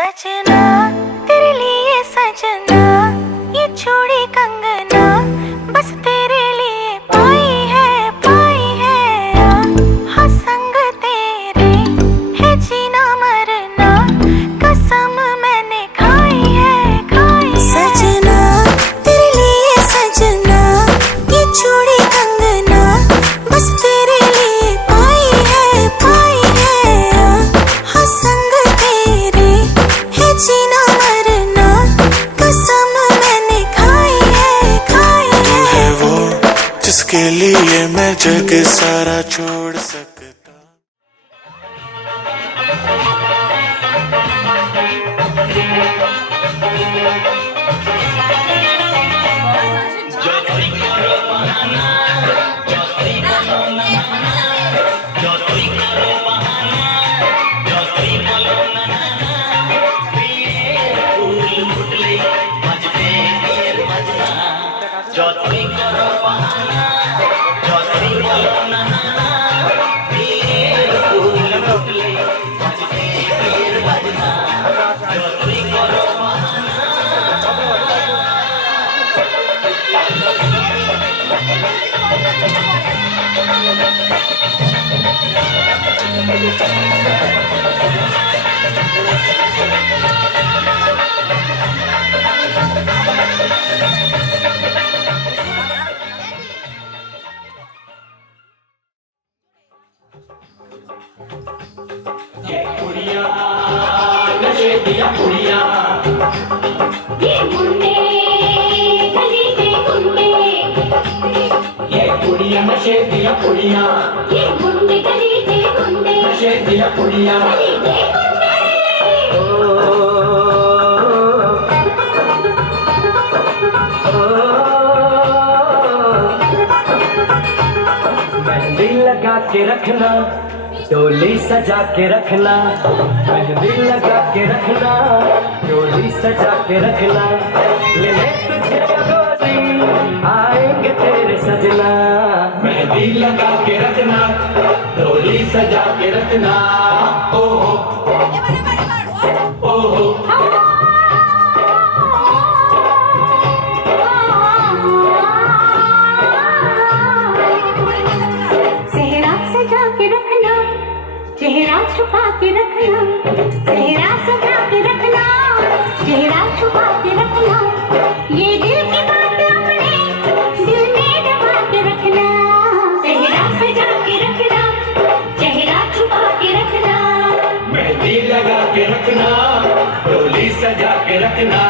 सजना तेरे लिए सजना, ये चूड़ी कंगना बस तेरे लिए पाई है हाँ संग तेरे है जीना मरना, कसम मैंने खाई है सजना तेरे लिए सजना, ये चूड़ी कंगना बस तेरे लिए पाई है हाँ संग तेरे है जीना मरना, कसम मैंने खाई है वो जिसके लिए मैं जग सारा छोड़ सकता। ये मुन्ने गली के गुंडे, ये कुड़िया नशे दिया कुड़िया, ये मुन्ने गली के गुंडे, नशे दिया कुड़िया। गली के गुंडे। मेहंदी लगा के रखना, डोली सजा के रखना, मेहंदी लगा के रखना, डोली सजा के रखना, लेने तुझे गोरी आएंगे तेरे सजना। मेहंदी लगा के रखना, डोली सजा के रखना, ओ ओ चेहरा छुपा के रखना, चेहरा सजा के रखना, चेहरा छुपा के रखना, ये दिल की बात अपने दिल में दबा के रखना, चेहरा सजा के रखना, चेहरा छुपा के रखना, मेहंदी लगा के रखना, डोली सजा के रखना।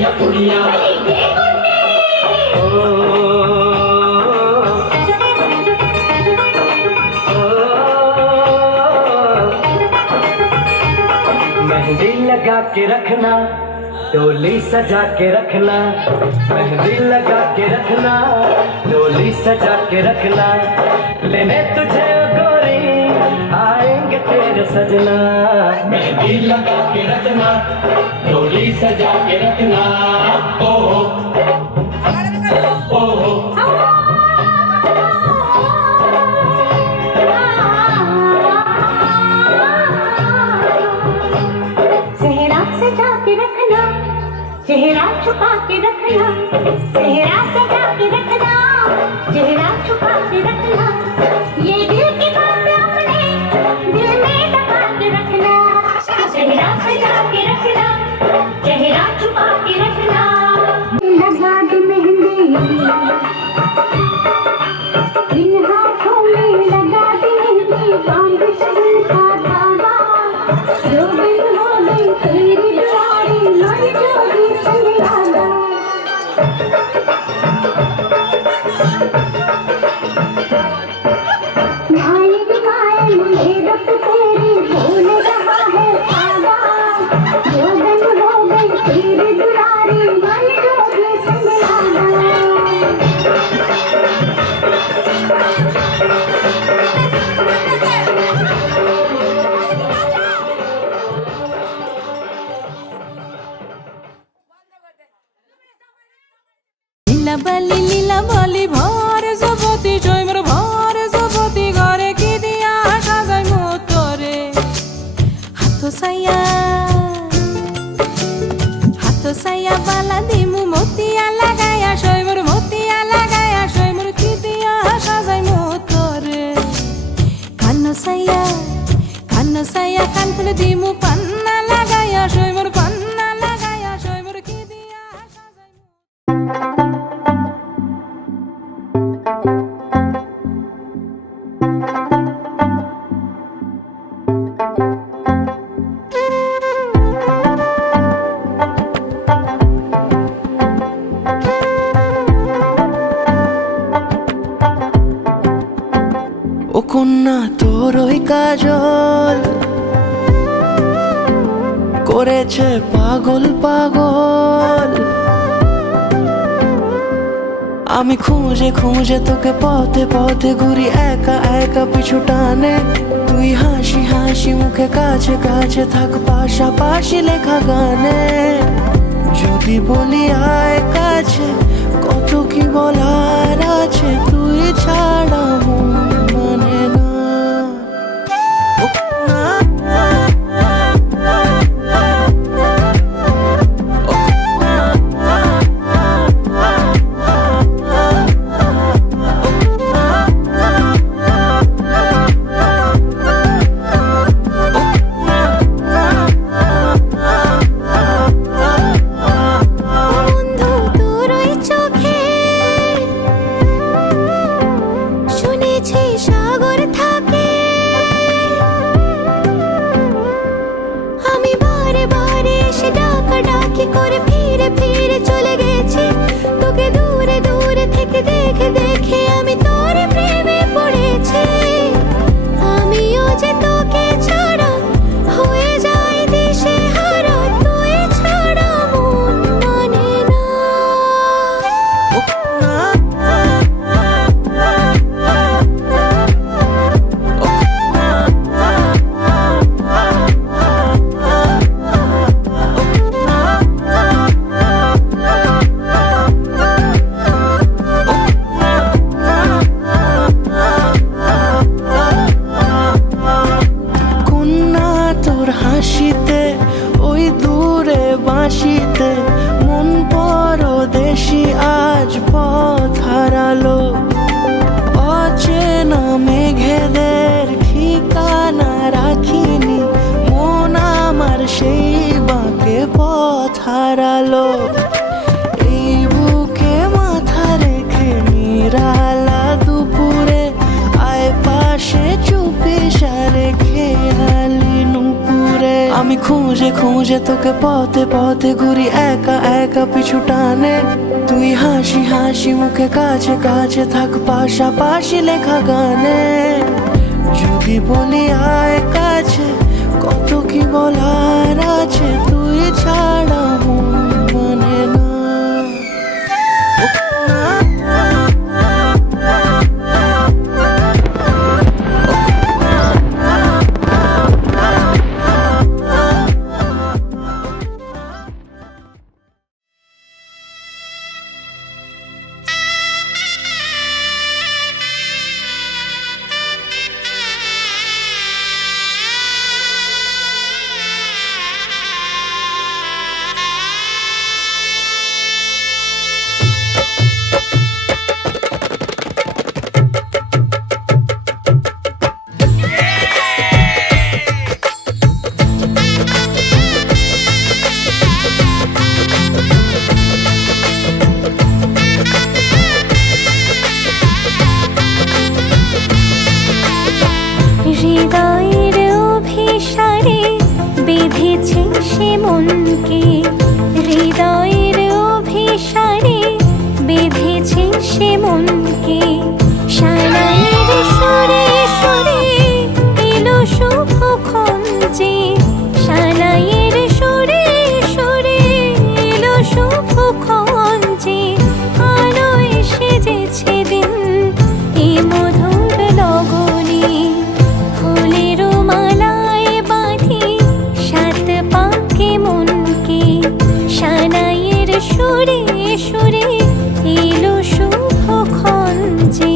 कुड़िया कुड़िया मेहंदी लगा के रखना डोली सजा के रखना मेहंदी लगा के रखना डोली सजा के रखना लेने तुझे गोरी आएंगे तेरे सजना मेहंदी लगा के रखना डोली सजा के रखना ओ ओ सेहरा सजा के रखना चेहरा छुपा के रखना सेहरा सजा के रखना चेहरा छुपा के रखना ये दिल की बात अपने दिल में दबा के रखना चेहरा सजा के रखना चेहरा छुपा के रखना लगा दे मेहंदी इन हाथों में लगा दे मेहंदी बांध शगन का धागा जो बिन हो गई तेरी दुआरी मन जोगी संग लागा माए माए मुझे रब तेरी भूल रहा है खागा जो बिन हो गई तेरी दुआरी मन जोगी संग लागा লীলা বলি ভর জপতি জৈমর ভর জপতি ঘরে কি দিয়া সাজাই মোতরে হাত সাইয়া পালা দিমু মতিয়া লাগায়া শৈমর কি দিয়া সাজাই মোতরে কান্ন সাইয়া কান ফুলে দিমু পান্না লাগায়া শৈমর পান্না লাগায়া শৈমর কি দিয়া সাজাই ও কন্যা তোর ওই কাজল করেছে পাগল পাগল আমি খুঁজে খুঁজে তোকে পথে পথে ঘুরি একা একা পিছু টানে তুই হাসি হাসি মুখে কাছে কাছে থাক পাশাপাশি লেখা গানে যদি বলি আয় কাছে কত কি বলার আছে তুই ছাড়া মন মানে না ও না বন্ধু তোর ওই চোখে শুনেছি সাগর থাকে আমি বারে বারে এসে ডাকাডাকি করে ফিরে ফিরে চলে গেছি তোকে দূরে দূরে থেকে দেখে দেখে আমি তোর প্রেমে পড়েছি আমিও যে তোকে ছাড়া হয়ে যাই দিশে হারা তুই ছাড়া মন মানে না কন্যা তোর হাসিতে ওই দূরে বাঁশিতে মন পরদেশি আজ পথ হারালো অচেনা মেঘেদের ঠিকানা রাখিনি মন আমার সেই বাঁকে পথ হারালো এই বুকে মাথা রেখে নিরালা দুপুরে আয় পাশে চুপি সারে খেয়ালি নুপুরে আমি আমি খুঁজে খুঁজে তোকে পথে পথে ঘুরি একা একা পিছু টানে তুই হাসি হাসি মুখে কাছে কাছে থাক পাশাপাশি লেখা গানে যদি বলি আয় কাছে কত কি বলার আছে তুই ছাড়া মন মানে না হৃদয়ের অভিসারে বেঁধেছে সে মনকে হৃদয়ের অভিসারে বেঁধেছে সে মনকে সারাইয়ের সুরে সুরে এলো শুভক্ষণ যে সারাইয়ের সুরে সুরে এলো শুভক্ষণ যে আলোয় সেজেছে দিন এ মধুর লগনে ফুলের মালায় বাঁধি সাত পাকে মনকে সানাইয়ের সুরে সুরে এলো শুভক্ষণ যে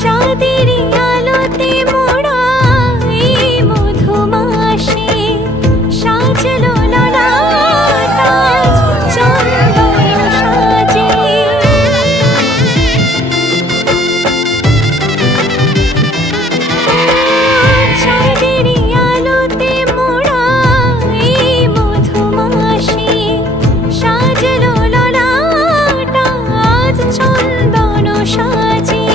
চাঁদের আলোতে মোড়া এই মধুমাসে সাজলো ললাট আজ চন্দন সাজে চাঁদের আলোতে মোড়া এই মধুমাসে সাজলো ললাট আজ চন্দন সাজে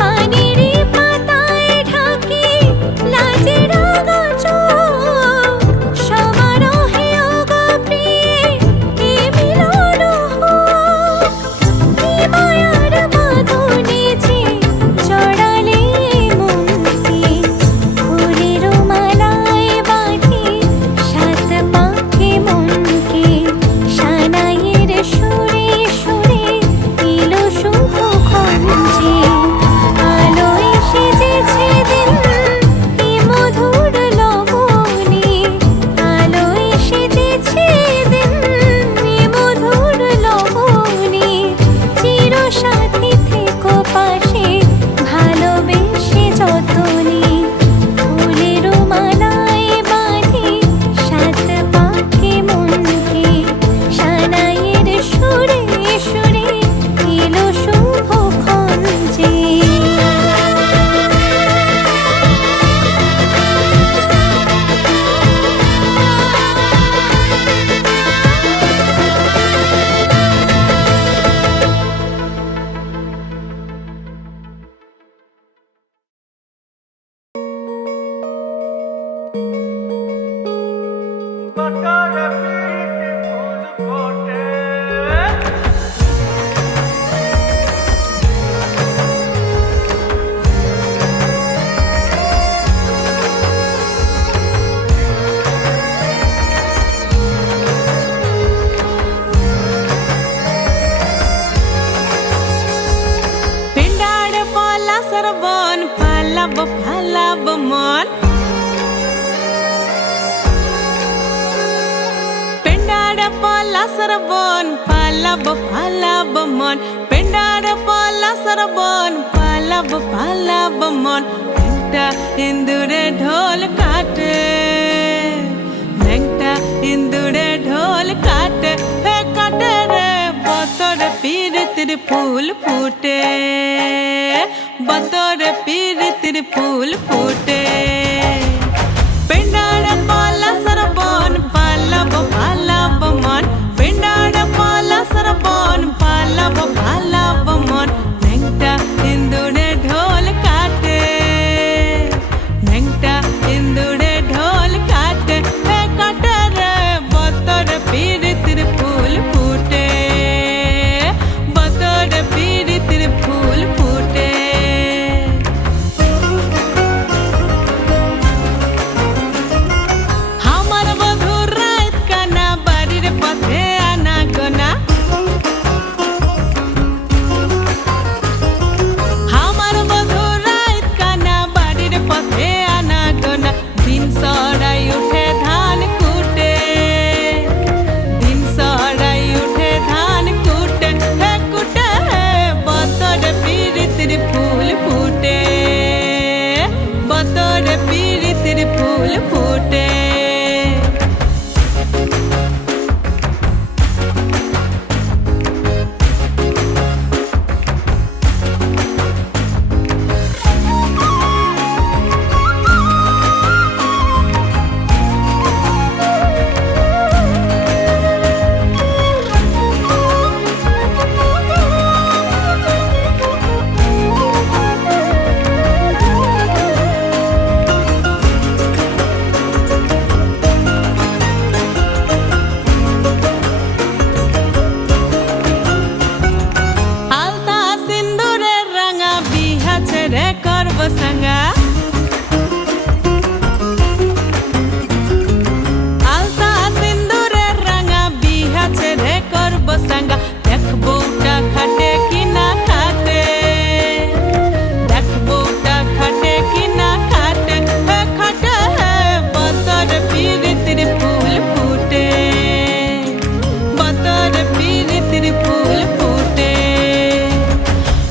পানির পাতায় ঢাকি লাজের আগা চোখ সমারোহে ওগো প্রিয়ে এ মিলন হোক কি মায়ার বাঁধনে যে জড়ালে মনকে ফুলের মালায় বাঁধি সাত পাকে মনকে সানাইয়ের সুরে সুরে এলো শুভক্ষণ যে আলোয় সেজেছে দিন এ মধুর লগনে আলোয় সেজেছে দিন এ মধুর লগনে চির সাথী থেকো পাশে ভালোবেসে যতনে ফুলের মালায় বাঁধি সাত পাকে মনকে সানাইয়ের সুরে সুরে এলো শুভক্ষণ যে पिंडाड पाला सरबन फाला बमन पिंडाड पाला सरबन फाला बमन पिंडा सरबन पालाब पालाब मन न्যাংটা ইন্দুরে ঢোল কাটে ন্যাংটা ইন্দুরে ঢোল কাটে হে কাটে রে বতর পীড়িতির ফুল ফুটে বতর পীড়িতির ফুল ফুটে পিন্ডার পালা सरबन पालाब पालाब मन पिंडार पाला सरबन पालाब पालाब मन न्যাংটা ইন্দুরে ঢোল কাটে ন্যাংটা ইন্দুরে ঢোল কাটে হে কাটে রে বতর পীড়িতির ফুল ফুটে বতর পীড়িতির ফুল ফুটে আমার বধুর রাত কানা বাড়ির পথে আনা গোনা আমার বধুর রাত কানা বাড়ির পথে আনা গোনা দিন সরাই উঠে ধান কুটে দিন সরাই উঠে ধান কুটে হে কুটে বতর পীড়িতির ফুল ফুটে বতর পীড়িতির ফুল ফুটে আলতা সিন্দুরের রাঙা বিহা ছেড়ে করব সাঙ্গা আলতা সিন্দুরের রাঙা বিহা ছেড়ে করব সাঙ্গা দেখবোটা খাটে কি না খাটে দেখবোটা খাটে কি না খাটে হে খাটে বতর পীড়িতির ফুল ফুটে বতর পীড়িতির ফুল ফুটে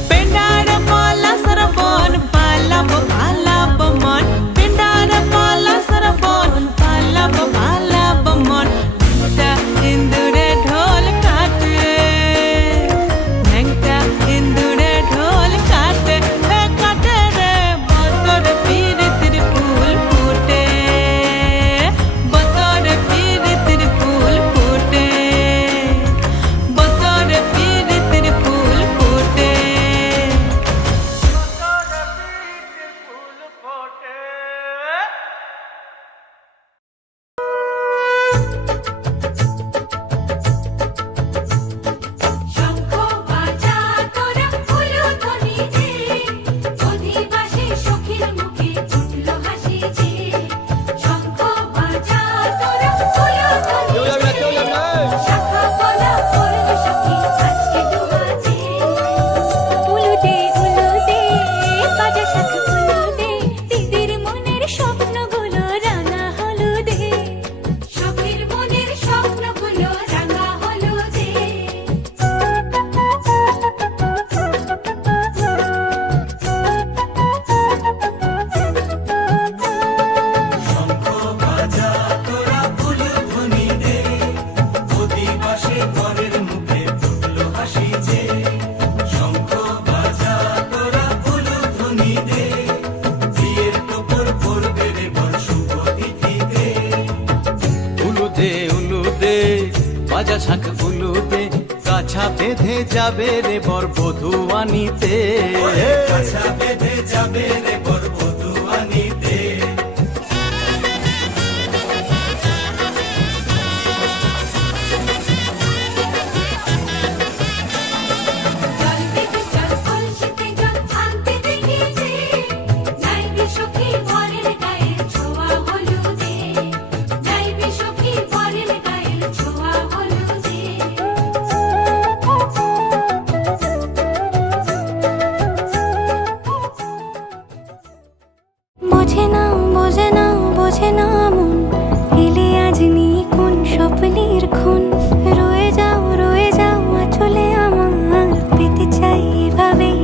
পিন্ডার পালা सरबन पालाब पालाब मन पिंडार पाला सरबन पालाब पालाब मन न्যাংটা ইন্দুরে ঢোল কাটে ন্যাংটা ইন্দুরে ঢোল কাটে হে কাটে রে বতর পীড়িতির ফুল ফুটে বতর পীড়িতির ফুল ফুটে বতর পীড়িতির ফুল ফুটে শঙ্খ বাজা তোরা উলুধ্বনি দে অধিবাসী সখীর মুখে ফুটলো হাসি যে শঙ্খ বাজা তোরা উলুধ্বনি দে শাখা বলা করব সখী আজকে দুহাতে উলুদে উলুদে বাজা শাখ উলুদে দিদির মনের স্বপ্নগুলো রাঙা হলুদে সখীর মনের স্বপ্নগুলো রাঙা হলুদে উলুদে উলুদে বাজা শাখ উলুদে কাছা বেঁধে যাবে রে বর বধূ আনিতে কাছা বেঁধে যাবে রে বর বধূ আনিতে জল দেখি জল কলসিতে জল আনতে দেখিয়েছে যাইবে সখী বরের গায়ের ছোঁয়া হলুদে যাইবে সখী বরের গায়ের ছোঁয়া হলুদে বোঝে না বোঝে না বোঝে না মন এলে আজ নিয়ে কোন স্বপ্নের খুন রয়ে যাও আঁচলে আমার পেতে চাই এভাবেই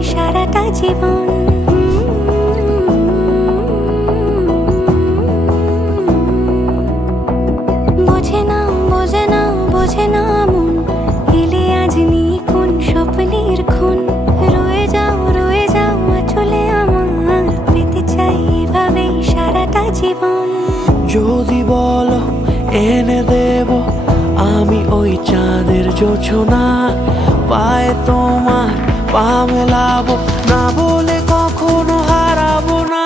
জীবন। বোঝে না বোঝে না বোঝে না মন, এলে আজ নিখুন স্বপ্নের খুন। রয়ে যাও চলে আমার, পেতে চাই এভাবেই সারাটা জীবন। যদি বলো এনে দেব আমি ওই চাঁদের জোছনা, পায়ে তোমার পা মেলাবো, না বলে কখনো হারাবো না।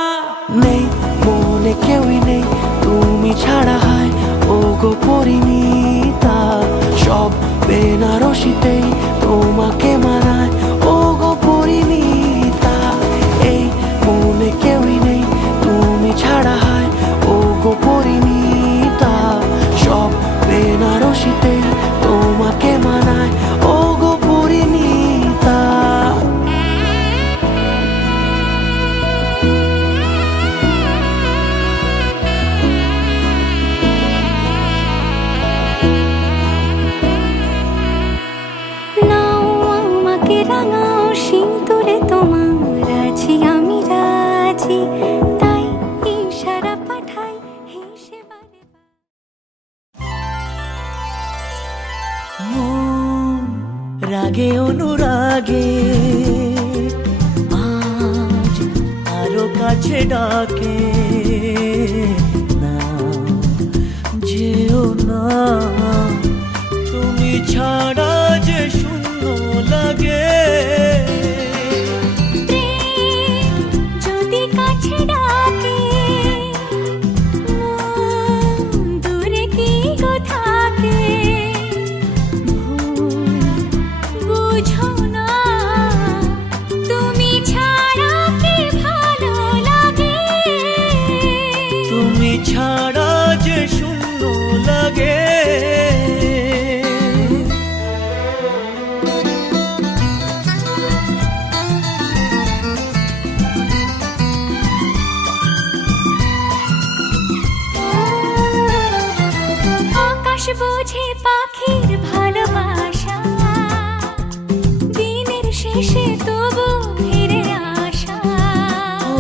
নেই মনে কেউই নেই তুমি ছাড়া, হয় ও গো পরিণীতা। সব বেনারসিতেই তোমাকে মানায় ও গো পরিণীতা। এই মনে কেউই নেই তুমি ছাড়া, হয় ও গো পরিণীতা। সব বেনারসিতেই তোমাকে মানায় ও গো পরিণীতা। নাও আমাকে রাঙাও সিঁদুরে তোমার, আছি আমি রাজি, তাই ইশারা পাঠাই হেসে বারে মন রাগে অনুরাগে আজ আরো কাছে ডাকে, না যেও না তুমি ছাড়া যে শূন্য লাগে। প্রেম যদি কাছে ডাকে, মন দূরে কি গো থাকে। ভুল বুঝো না, তুমি ছাড়া কি ভালো লাগে। তুমি ছাড়া যে শূন্য লাগে। আকাশ বোঝে পাখির ভালোবাসা, দিনের শেষে তবু ফিরে আসা। ও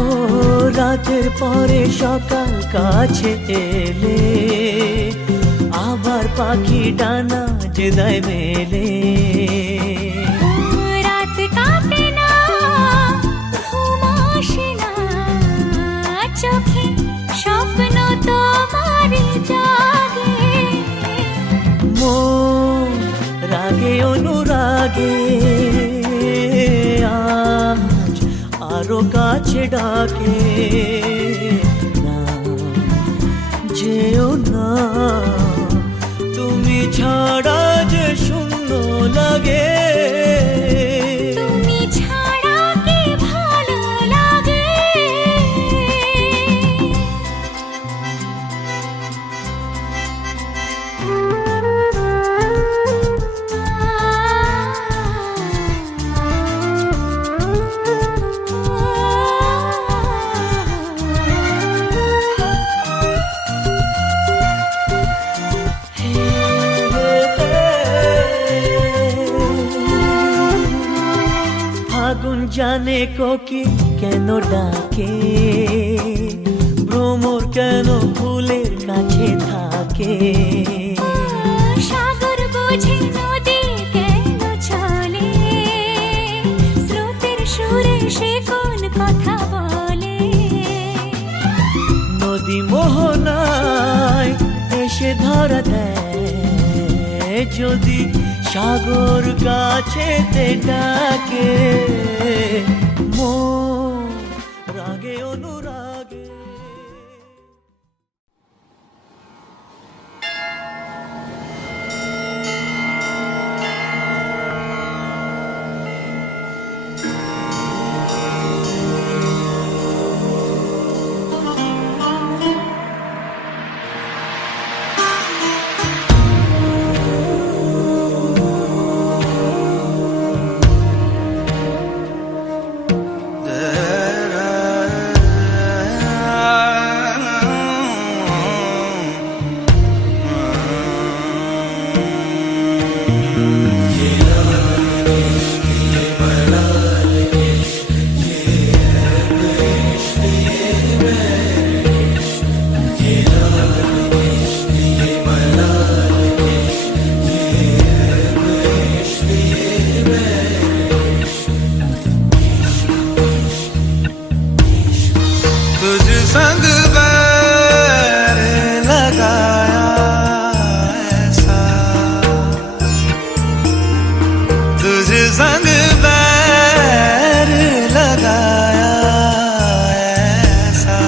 রাতের পরে সকাল কাছে এলে, আবার পাখি ডানা যে দেয় মেলে। রাত কাটে না, ঘুম আসে না, চোখে স্বপ্ন তোমারই জাগে। মন রাগে অনুরাগে আজ আরো কাছে ডাকে, না যেও না তুমি ছাড়া যে শূন্য লাগে। তুমি ছাড়া কি ভালো লাগে। ফাগুন জানে কোকিল কেন ডাকে, ভ্রমর কেন ফুলের কাছে থাকে। সাগর বোঝে নদী কেন চলে, স্রোতের সুরে সে কোন কথা বলে। নদী মোহনায় এসে ধরা দেয়, যদি সাগর কাছেতে ডাকে। মন রাগে অনুরাগে। संग बैर लगाया ऐसा, तुझे संग बैर लगाया ऐसा,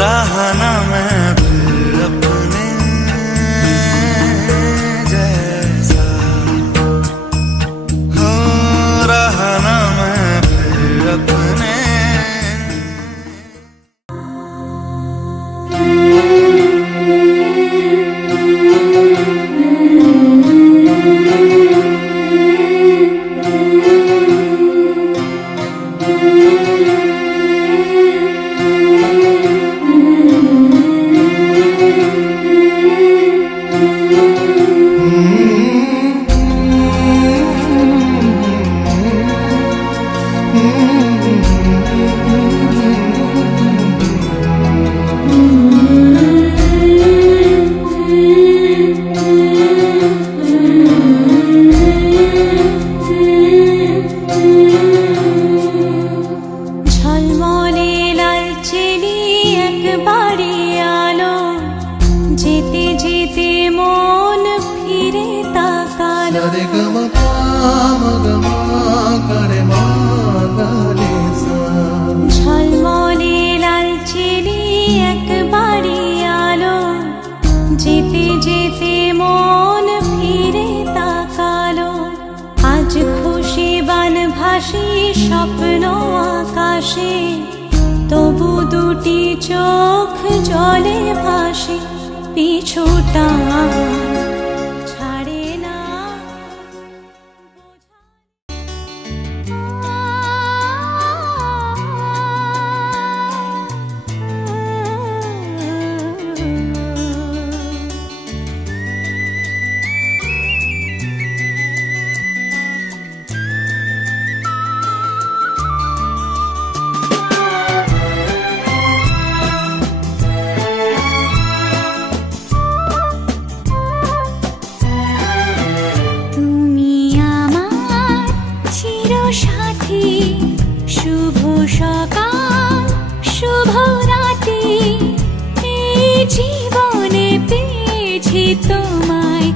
रहा ना मैं फिर अपने जैसा, हो रहा ना मैं फिर अपने। ঝলমলে লালচেলি একবারে আলো, যেতে যেতে মন ফিরে তাকালো। ঝলমলে লালচেলি একবারে আলো, যেতে যেতে মন ফিরে তাকালো। আজ খুশি বান ভাসি স্বপ্ন আকাশে, তবু দুটি চোখ জলে ভাসে, পিছুটা ছাড়ে না। তুমি আমার চিরসাথী, শুভ সকাল শুভ রাতি, এই জীবনে পেয়েছি তোমায়